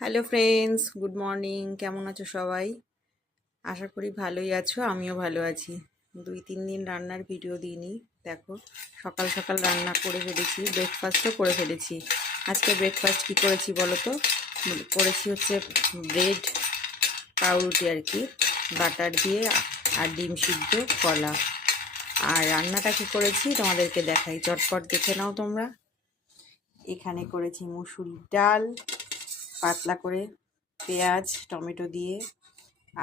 Hello friends, good morning. কেমন আছো সবাই? আশা করি ভালোই আছো, আমিও ভালো আছি। 2-3 দিন রান্নার ভিডিও দিইনি। দেখো, সকাল সকাল রান্না করে ফেলেছি, ব্রেকফাস্টও করে ফেলেছি। আজকে ব্রেকফাস্ট কি করেছি বলো তো? করেছি হচ্ছে ব্রেড, পাউরুটি আর কি, বাটার দিয়ে, আর ডিম সিদ্ধ, কলা। আর রান্নাটা কি করেছি তোমাদেরকে দেখাই, চটপট দেখে নাও তোমরা। এখানে করেছি মুসুরির ডাল, পাতলা করে, পেঁয়াজ টমেটো দিয়ে।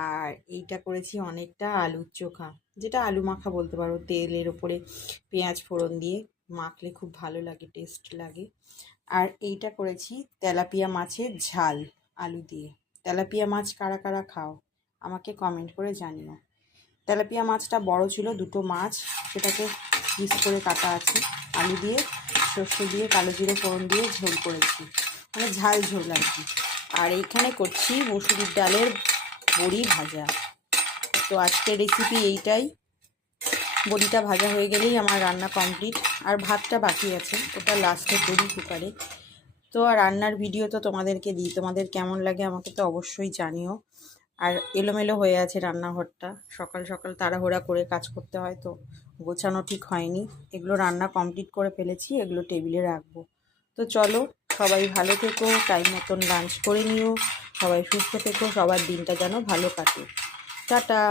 আর এইটা করেছি অনেকটা আলুর চোখা, যেটা আলু মাখা বলতে পারো, তেলের ওপরে পেঁয়াজ ফোড়ন দিয়ে মাখলে খুব ভালো লাগে, টেস্ট লাগে। আর এইটা করেছি তেলাপিয়া মাছের ঝাল, আলু দিয়ে। তেলাপিয়া মাছ কারা কারা খাও আমাকে কমেন্ট করে জানিও। তেলাপিয়া মাছটা বড় ছিল, দুটো মাছ, সেটাকে পিস করে কাটা আছে। আলু দিয়ে, সর্ষে দিয়ে, কালো জিরে ফোড়ন দিয়ে ঝোল করেছি, মানে ঝাল ঝোল আর কি। আর এইখানে করছি মসুরির ডালের বড়ি ভাজা। তো আজকের রেসিপি এইটাই। বড়িটা ভাজা হয়ে গেলেই আমার রান্না কমপ্লিট। আর ভাতটা বাকি আছে, ওটা লাস্টে করি কুকারে। তো আর রান্নার ভিডিও তো তোমাদেরকে দিই, তোমাদের কেমন লাগে আমাকে তো অবশ্যই জানিও। আর এলোমেলো হয়ে আছে রান্নাঘরটা, সকাল সকাল তাড়াহুড়া করে কাজ করতে হয়, তো গোছানো ঠিক হয়নি। এগুলো রান্না কমপ্লিট করে ফেলেছি, এগুলো টেবিলে রাখবো। তো চলো, সবাই ভালো থেকো, টাইম মতন লাঞ্চ করে নিও, সবাই সুস্থ থেকো, সবার দিনটা যেন ভালো কাটে। টাটা।